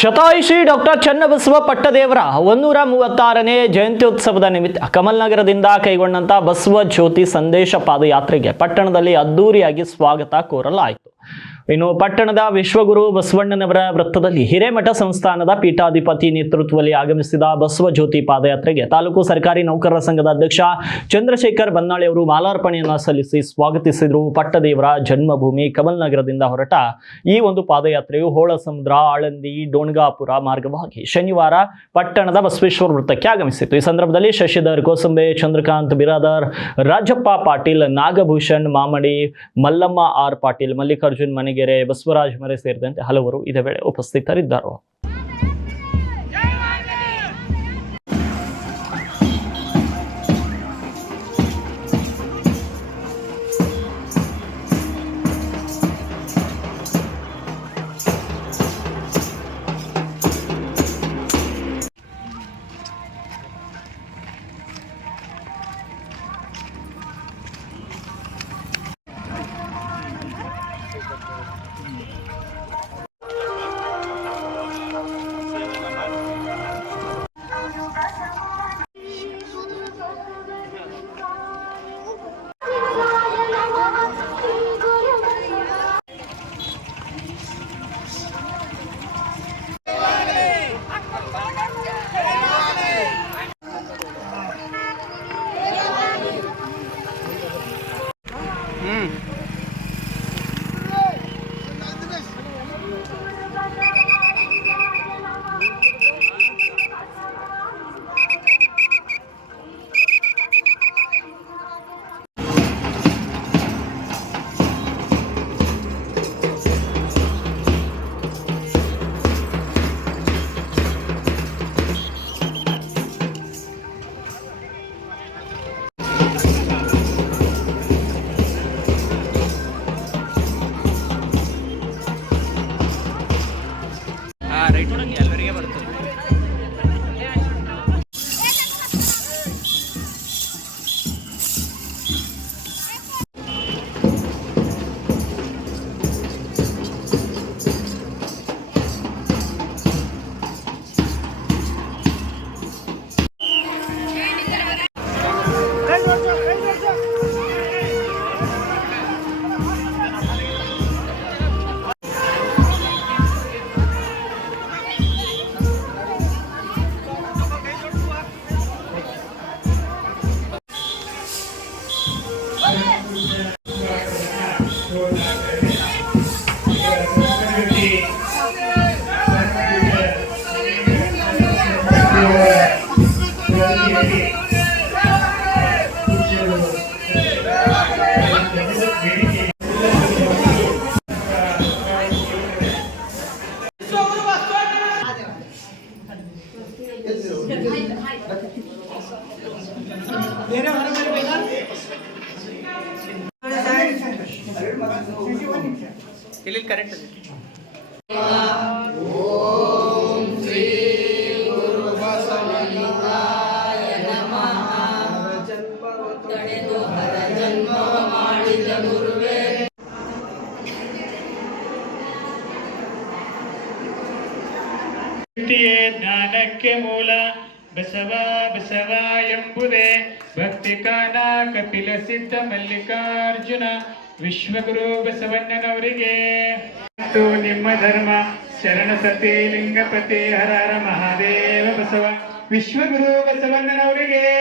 ಶತಾಯುಷಿ doctor Channabasava ಪಟ್ಟದೇವರ ಒಂದೂರ ಮೂವತ್ತಾರನೇ ಜಯಂತ್ಯೋತ್ಸವದ ನಿಮಿತ್ತ ಕಮಲ್ನಗರದಿಂದ ಕೈಗೊಂಡಂತ ಬಸವ ಜ್ಯೋತಿ ಸಂದೇಶ ಪಾದಯಾತ್ರೆಗೆ ಪಟ್ಟಣದಲ್ಲಿ ಅದ್ದೂರಿಯಾಗಿ ಸ್ವಾಗತ ಕೋರಲಾಯಿತು. ಇನ್ನು ಪಟ್ಟಣದ ವಿಶ್ವಗುರು ಬಸವಣ್ಣನವರ ವೃತ್ತದಲ್ಲಿ ಹಿರೇಮಠ ಸಂಸ್ಥಾನದ ಪೀಠಾಧಿಪತಿ ನೇತೃತ್ವದಲ್ಲಿ ಆಗಮಿಸಿದ ಬಸವ ಜ್ಯೋತಿ ಪಾದಯಾತ್ರೆಗೆ ತಾಲೂಕು ಸರ್ಕಾರಿ ನೌಕರರ ಸಂಘದ ಅಧ್ಯಕ್ಷ ಚಂದ್ರಶೇಖರ್ ಬನ್ನಾಳಿ ಅವರು ಮಾಲಾರ್ಪಣೆಯನ್ನು ಸಲ್ಲಿಸಿ ಸ್ವಾಗತಿಸಿದರು. ಪಟ್ಟದೇವರ ಜನ್ಮಭೂಮಿ ಕಮಲ್ನಗರದಿಂದ ಹೊರಟ ಈ ಒಂದು ಪಾದಯಾತ್ರೆಯು ಹೋಳಸಮುದ್ರ, ಆಳಂದಿ, ಡೋಣ್ಗಾಪುರ ಮಾರ್ಗವಾಗಿ ಶನಿವಾರ ಪಟ್ಟಣದ ಬಸವೇಶ್ವರ ವೃತ್ತಕ್ಕೆ ಆಗಮಿಸಿತು. ಈ ಸಂದರ್ಭದಲ್ಲಿ ಶಶಿಧರ್ ಕೋಸಂಬೆ, ಚಂದ್ರಕಾಂತ್ ಬಿರಾದರ್, ರಾಜಪ್ಪ ಪಾಟೀಲ್, ನಾಗಭೂಷಣ್ ಮಾಮಡಿ, ಮಲ್ಲಮ್ಮ ಆರ್ ಪಾಟೀಲ್, ಮಲ್ಲಿಕಾರ್ಜುನ್ ಮನೆಗೆರೆ ಬಸವರಾಜ್ ಮರೆ ಸೇರಿದಂತೆ ಹಲವರು ಇದೇ ವೇಳೆ ಉಪಸ್ಥಿತರಿದ್ದರು. ಇಲ್ಲಿ ಕರೆಕ್ಟ್ ಇದೆ ಜ್ಞಾನಕ್ಕೆ ಮೂಲ. ಬಸವ ಬಸವ ಎಂಬುದೇ ಭಕ್ತಿ ಕಾನ ಕಪಿಲ ಸಿದ್ಧ ಮಲ್ಲಿಕಾರ್ಜುನ, ವಿಶ್ವಗುರು ಬಸವಣ್ಣನವರಿಗೆ. ಮತ್ತು ನಿಮ್ಮ ಧರ್ಮ, ಶರಣ ಸತಿ ಲಿಂಗಪತಿ ಹರ ಹರ ಮಹಾದೇವ ಬಸವ, ವಿಶ್ವಗುರು ಬಸವಣ್ಣನವರಿಗೆ.